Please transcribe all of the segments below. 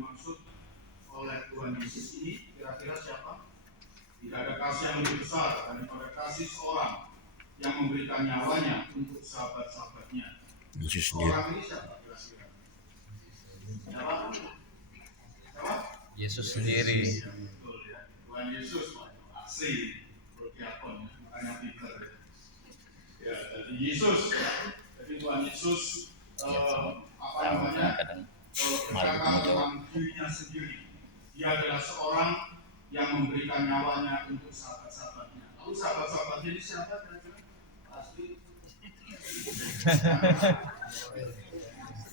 dimaksud oleh Tuhan Yesus ini kira-kira siapa? Tidak ada kasih yang lebih besar daripada kasih seorang yang memberikan nyawanya untuk sahabat-sahabatnya. Yesus sendiri. Orang ini siapa kira-kira? Siapa? Siapa? Yesus sendiri. Betul ya. Tuhan Yesus asli berdiakon, makanya Peter. Ya, jadi Yesus, jadi Tuhan Yesus apa namanya? Berkata tentang dirinya sendiri. Dia adalah seorang yang memberikan nyawanya untuk sahabat-sahabatnya. Lalu sahabat-sahabatnya ini siapa kira-kira? Pasti.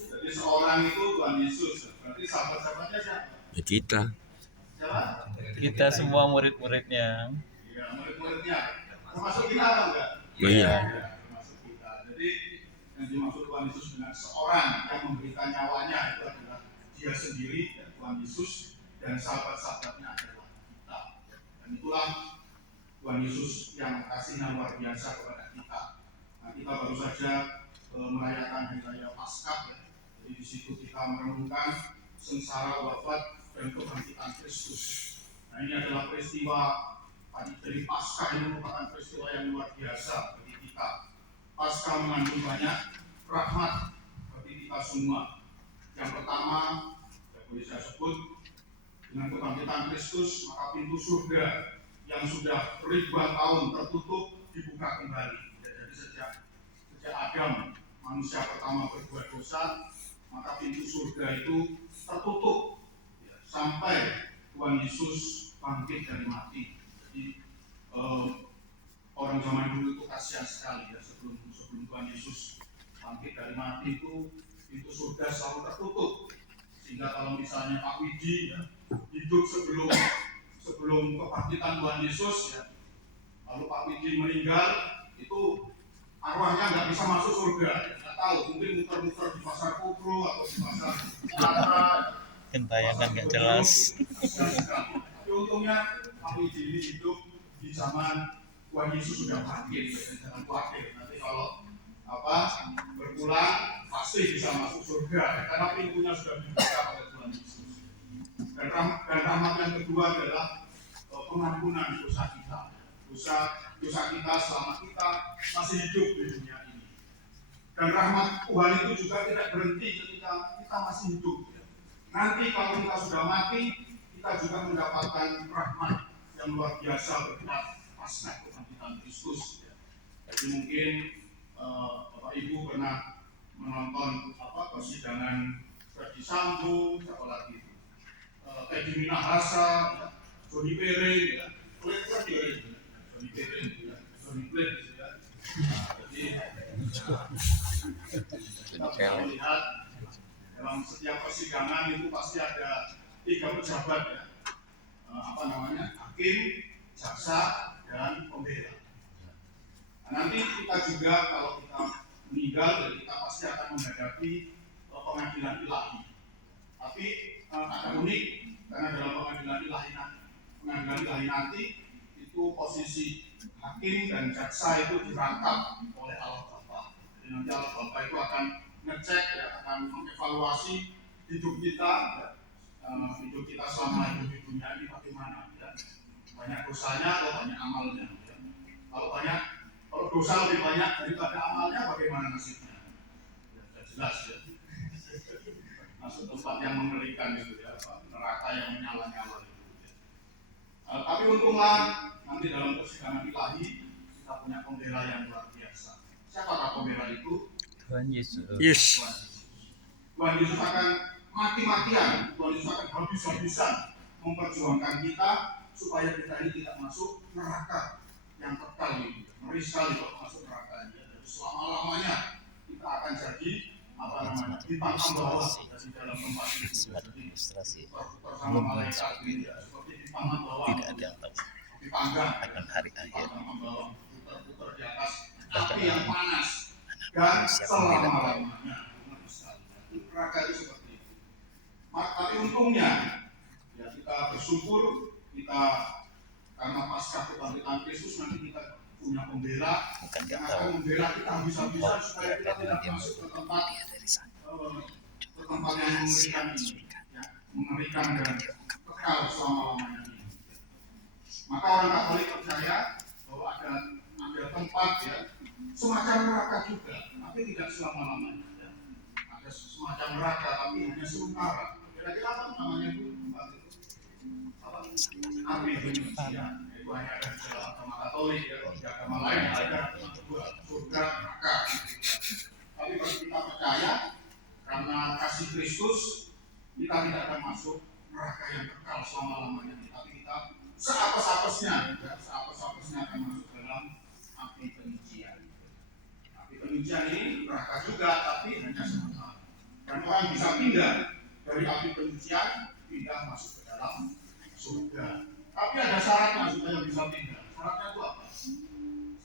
Jadi seorang itu Tuhan Yesus. Berarti sahabat-sahabatnya siapa? Ya, kita. Siapa? Kita semua murid-muridnya. Ya, murid-muridnya. Termasuk kita atau enggak? Oh iya. Ya, termasuk kita. Jadi yang dimaksud Tuhan Yesus dengan seorang yang memberikan nyawanya itu adalah dia sendiri, ya, Tuhan Yesus, dan sahabat-sahabatnya adalah kita. Dan itulah Tuhan Yesus yang kasihnya luar biasa kepada kita. Nah, kita baru saja merayakan hari raya Paskah, ya. Jadi di situ kita merenungkan sengsara, wafat, dan kebangkitan Kristus. Nah, ini adalah peristiwa dari Paskah ini merupakan peristiwa yang luar biasa bagi kita. Paskah mengandung banyak rahmat bagi kita semua. Yang pertama, ya boleh saya sebut, dengan kebangkitan Kristus, maka pintu surga yang sudah ribuan tahun tertutup dibuka kembali. Jadi sejak Adam, manusia pertama berbuat dosa, maka pintu surga itu tertutup ya, sampai Tuhan Yesus bangkit dari mati. Jadi orang zaman dulu itu kasihan sekali ya, sebelum Tuhan Yesus bangkit dari mati itu pintu surga selalu tertutup. Sehingga kalau misalnya Pak Widi ya, hidup sebelum kebangkitan Tuhan Yesus ya, lalu Pak Widi meninggal, itu arwahnya nggak bisa masuk surga, nggak tahu, mungkin muter-muter di pasar Kubro atau di pasar Citra. Tayangan nggak jelas. Tapi untungnya Pak Widi ini hidup di zaman Tuhan Yesus sudah bangkit, jangan khawatir. Nanti kalau berpulang pasti bisa masuk surga karena pintunya sudah dibuka oleh Tuhan Yesus. Dan rahmat yang kedua adalah pengampunan dosa kita. Dosa kita selama kita masih hidup di dunia ini. Dan rahmat Tuhan itu juga tidak berhenti ketika kita masih hidup. Nanti kalau kita sudah mati, kita juga mendapatkan rahmat yang luar biasa berkat Paskah kebangkitan Kristus. Jadi mungkin Bapak Ibu pernah menonton persidangan Ferdy Sambo, siapa lagi? Teddy Minahasa, ya, Johnny Perry, ya, Johnny Perry, ya, Johnny Perry, ya. Jadi kita melihat dalam setiap persidangan itu pasti ada 3 pejabat ya, hakim, jaksa, dan pembela. Nah, nanti kita juga kalau kita meninggal, dan kita pasti akan menghadapi pengadilan ilahi. Tapi ada unik karena dalam pengadilan ilahi nanti itu posisi hakim dan jaksa itu dirangkap oleh Allah Bapa. Jadi nanti Allah Bapa itu akan ngecek, ya, akan mengevaluasi hidup kita, ya, hidup kita selama hidup di dunia ini bagaimana, ya. Banyak dosanya atau banyak amalnya, ya. Kalau dosa lebih banyak daripada amalnya, bagaimana nasibnya? Ya, jelas ya. Masuk tempat yang mengerikan itu ya, neraka yang menyala-nyala itu. Ya. Tapi untunglah nanti dalam persidangan ilahi kita punya pembela yang luar biasa. Siapakah pembela itu? Tuhan Yesus. Yes. Tuhan Yesus akan mati-matian, Tuhan Yesus akan habis-habisan memperjuangkan kita supaya kita ini tidak masuk neraka yang kekal ini. Ngeri sekali kalau masuk neraka ini. Jadi selama-lamanya kita akan jadi dipanggang bawah dari dalam tempat itu. Bersama malaikat ini seperti dipanggang bawah. Tidak ada yang tahu dipanggang akan hari akhir. Putar-putar di atas api yang panas dan selama-lamanya. Neraka itu seperti itu. Tapi untungnya ya kita bersyukur kita karena Paskah kebangkitan Kristus nanti kita punya pembela yang akan membela kita habis-habisan supaya kita tidak masuk ke tempat yang mengerikan ini. Ya. mengerikan dan kekal selama-lamanya ini. Maka orang Katolik percaya bahwa ada tempat ya semacam neraka juga, tapi tidak selama-lamanya. Ya. Ada semacam neraka tapi hanya sementara. Kira-kira apa namanya itu tempat itu? Apa? Api penyucian. Itu hanya ada di dalam agama Katolik ya. Di agama lain ada dua, surga, neraka. Tapi kalau kita percaya karena kasih Kristus kita tidak akan masuk neraka yang kekal selama-lamanya. Tapi kita seapes-apesnya akan masuk dalam api penyucian. Api penyucian ini neraka juga, tapi hanya sementara. Dan orang bisa pindah dari api penyucian, pindah masuk ke dalam surga. Tapi ada syaratnya supaya bisa pindah. Syaratnya itu apa?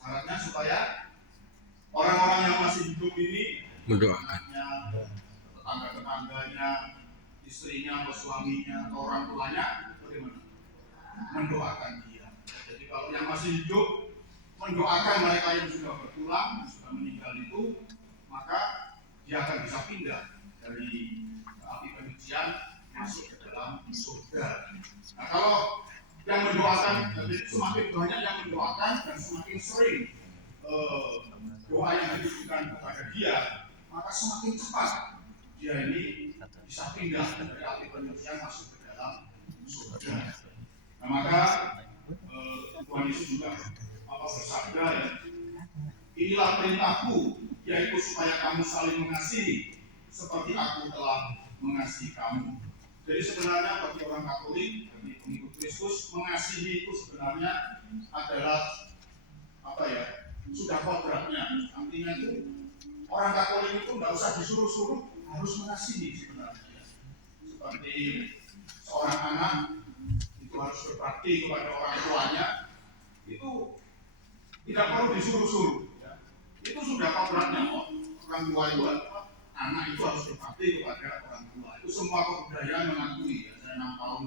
Syaratnya supaya orang-orang yang masih hidup ini mendoakan tetangga-tetangganya, istrinya atau suaminya atau orang tuanya bagaimana? Mendoakan dia. Jadi kalau yang masih hidup mendoakan mereka yang sudah berpulang, yang sudah meninggal itu, maka dia akan bisa pindah dari api penyucian masuk ke dalam surga. Nah kalau yang mendoakan, jadi semakin banyak yang mendoakan dan semakin sering doa yang ditujukan kepada dia, maka semakin cepat dia ini bisa pindah dari api penyucian masuk ke dalam surga. Nah maka Tuhan Yesus juga bersabda ya, inilah perintahku, yaitu supaya kamu saling mengasihi seperti aku telah mengasihi kamu. Jadi sebenarnya bagi orang Katolik, bagi pengikut Kristus, mengasihi itu sebenarnya adalah apa ya? Sudah kodratnya. Artinya itu orang Katolik itu tidak usah disuruh-suruh harus mengasihi sebenarnya. Seperti seorang anak itu harus berbakti kepada orang tuanya, itu tidak perlu disuruh-suruh. Ya. Itu sudah kodratnya kok. Orang tua itu anak itu harus berbakti kepada orang tua. Itu semua kebudayaan mengakui. Ya. Saya 6 tahun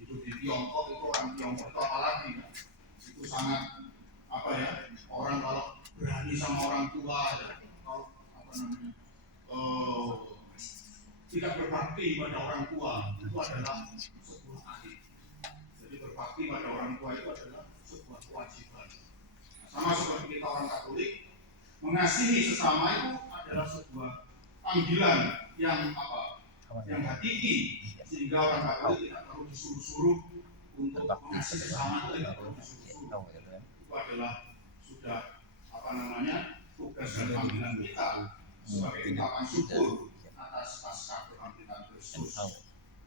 hidup di Tiongkok, itu orang Tiongkok itu apalagi ya. Itu sangat apa ya, orang kalau berani sama orang tua ya, kalau apa namanya tidak berbakti pada orang tua itu adalah sebuah aib. Jadi berbakti pada orang tua itu adalah sebuah kewajiban. Nah, sama seperti kita orang Katolik, mengasihi sesama itu adalah sebuah panggilan yang apa? Yang hakiki, sehingga orang Katolik tidak perlu disuruh-suruh untuk mengasihi sesama, itu tidak perlu disuruh-suruh. Itu adalah sudah apa namanya tugas dan panggilan kita sebagai ungkapan syukur atas pasca kebangkitan Kristus.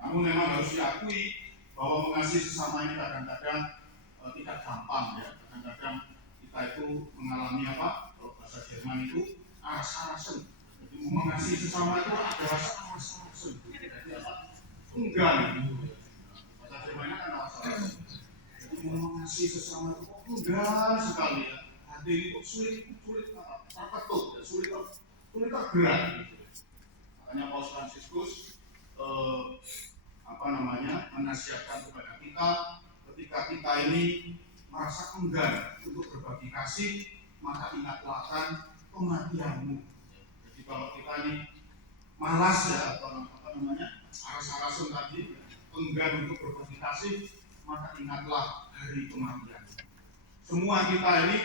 Namun memang harus diakui bahwa mengasihi sesama ini kadang-kadang tidak gampang ya. Kadang-kadang kita itu mengalami apa? Kalau bahasa Jerman itu aras-arasen. Jadi mengasihi sesama itu ada rasa aras-arasen. Jadi apa? Enggan gitu. Bahasa Jermannya kan aras-arasen. Jadi mengasihi sesama itu enggan sekali ya. Hati ini kok sulit terketuk, ya, sulit tergerak. Gitu. Makanya Paus Fransiskus menasihatkan kepada kita ketika kita ini merasa enggan untuk berbagi kasih, maka ingatlah akan kematianmu. Jadi kalau kita ini malas ya atau aras-arasen tadi, enggan untuk berbagi kasih, maka ingatlah hari kematian. Semua kita ini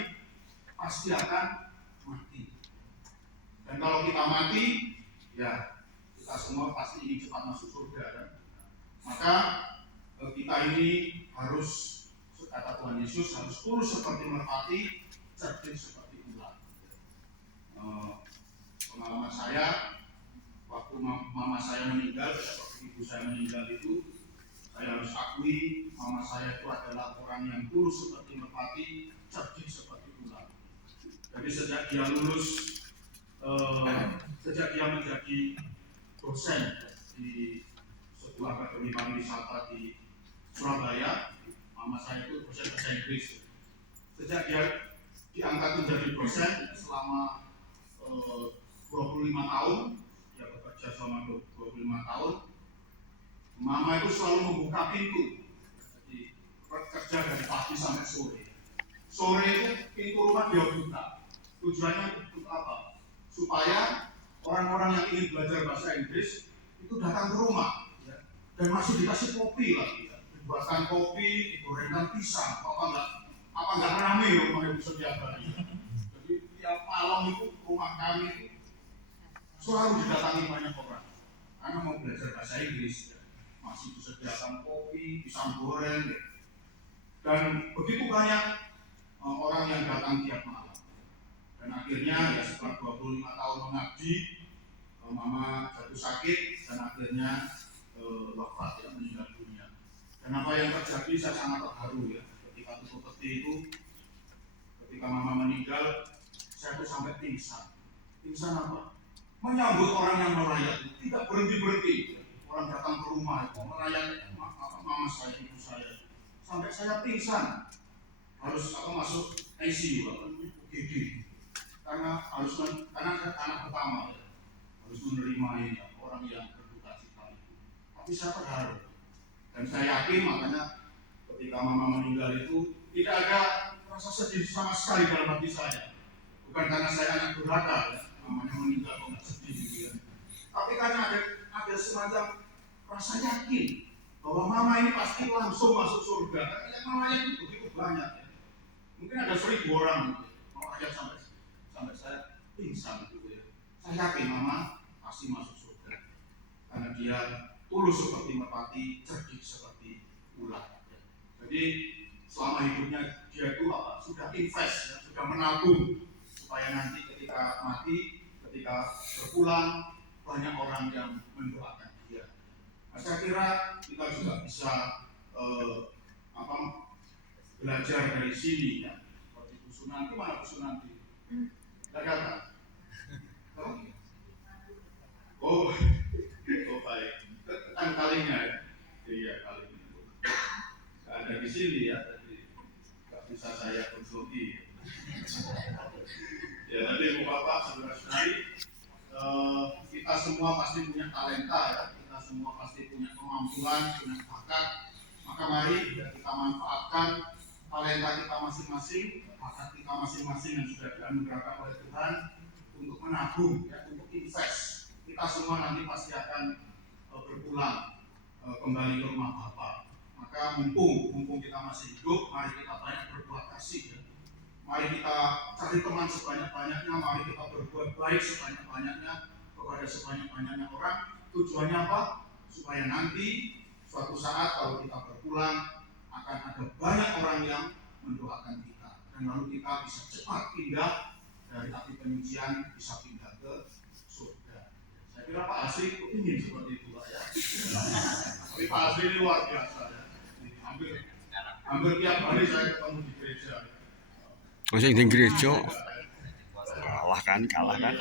pasti akan mati. Dan kalau kita mati, ya kita semua pasti ingin cepat masuk surga kan? Maka kita ini harus, kata Tuhan Yesus, harus tulus seperti merpati, cerdik seperti ular. Pengalaman saya, waktu mama saya meninggal, waktu ibu saya meninggal itu, saya harus akui mama saya itu adalah orang yang tulus seperti merpati, cerdik seperti ular. Jadi sejak dia lulus, sejak dia menjadi dosen di sebuah akademi pariwisata di Surabaya, mama saya itu dosen bahasa Inggris. Sejak dia diangkat menjadi dosen selama 25 tahun, dia bekerja selama 25 tahun, mama itu selalu membuka pintu. Jadi bekerja dari pagi sampai sore. Sore itu pintu rumah dia buka. Tujuannya untuk apa? Supaya orang-orang yang ingin belajar bahasa Inggris itu datang ke rumah. Ya. dan masih dikasih kopi lagi, ya. Dibuatkan kopi, digorengkan pisang, apa nggak rame rumah itu setiap hari. Jadi tiap malam itu rumah kami itu selalu didatangi banyak orang karena mau belajar bahasa Inggris, ya. Masih disediakan kopi, pisang goreng, ya. Dan begitu banyak orang yang datang tiap malam. Dan akhirnya ya setelah 25 tahun mengabdi, mama jatuh sakit dan akhirnya wafat, ya, meninggal dunia. Dan apa yang terjadi saya sangat terharu, ya, ketika tutup peti itu, ketika mama meninggal, saya tuh sampai pingsan. Pingsan apa? Menyambut orang yang melayat, tidak berhenti. Orang datang ke rumah itu melayat mama saya, ibu saya, sampai saya pingsan. Harus masuk ICU atau UGD karena saya anak pertama, ya. Harus menerima ini, ya, orang yang berduka cita itu. Tapi saya terharu dan saya yakin makanya ketika mama meninggal itu tidak ada rasa sedih sama sekali dalam hati saya. Bukan karena saya anak durhaka, ya, mamanya meninggal kok nggak sedih gitu, ya. Tapi karena ada semacam rasa yakin bahwa mama ini pasti langsung masuk surga. Karena yang mamanya itu begitu banyak, ya. Mungkin ada 1000 orang gitu, mau ajak sampai saya pingsan gitu, ya. Saya yakin mama pasti masuk surga karena dia tulus seperti merpati, cerdik seperti ular, ya. Jadi selama hidupnya dia itu sudah invest, ya, sudah menabung supaya nanti ketika mati, ketika berpulang banyak orang yang mendoakan dia. Nah, saya kira kita juga bisa belajar dari sini, ya. Seperti Bu Sunanti, mana Bu Sunanti? Tidak datang. Oh, baik. Kan kalinya, ya. Iya, kalinya. Nggak ada di sini, ya. Jadi nggak bisa saya konsulti. Ya, tadi Bu Bapak, saudara-saudari, kita semua pasti punya talenta, ya. Kita semua pasti punya kemampuan, punya bakat. Maka mari, ya, kita manfaatkan talenta kita masing-masing, bakat kita masing-masing yang sudah dianugerahkan oleh Tuhan untuk menabung, ya, untuk invest. Kita semua nanti pasti akan berpulang kembali ke rumah Bapa. Maka mumpung kita masih hidup, mari kita banyak berbuat kasih, ya. Mari kita cari teman sebanyak-banyaknya, mari kita berbuat baik sebanyak-banyaknya kepada sebanyak-banyaknya orang. Tujuannya apa? Supaya nanti suatu saat kalau kita berpulang akan ada banyak orang yang mendoakan kita, dan lalu kita bisa cepat pindah dari api penyucian, bisa pindah ke surga. Saya kira Pak Asri ingin seperti itu, Pak, ya. Tapi Pak Asri ini luar biasa, ya. Hampir tiap hari saya ketemu di gereja. Masih di gereja kalah kan.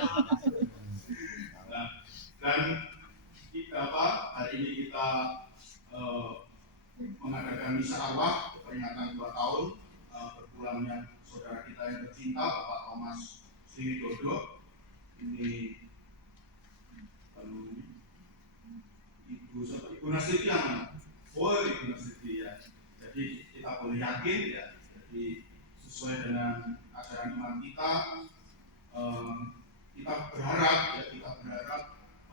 Nah, dan hari ini kita mengadakan misa arwah peringatan 2 tahun berpulangnya saudara kita yang tercinta Bapak Thomas Sriwidodo. Ini Ibu Nastiti yang mana? Oh, Ibu Nastiti, ya. Jadi kita boleh yakin, ya. Jadi sesuai dengan ajaran iman kita, kita berharap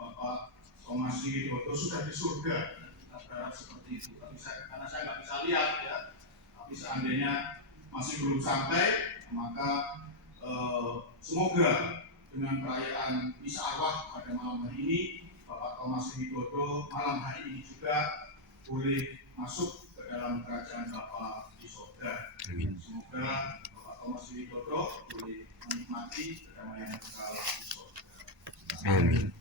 Bapak Thomas Sriwidodo sudah di surga. Kita berharap seperti itu. Karena saya nggak bisa lihat, ya. Tapi seandainya masih belum sampai, maka semoga dengan perayaan misa arwah pada malam hari ini, Bapak Thomas Sriwidodo malam hari ini juga boleh masuk ke dalam kerajaan Bapa di surga. Semoga Bapak Thomas Sriwidodo boleh menikmati kedamaian kekal di surga. Amin.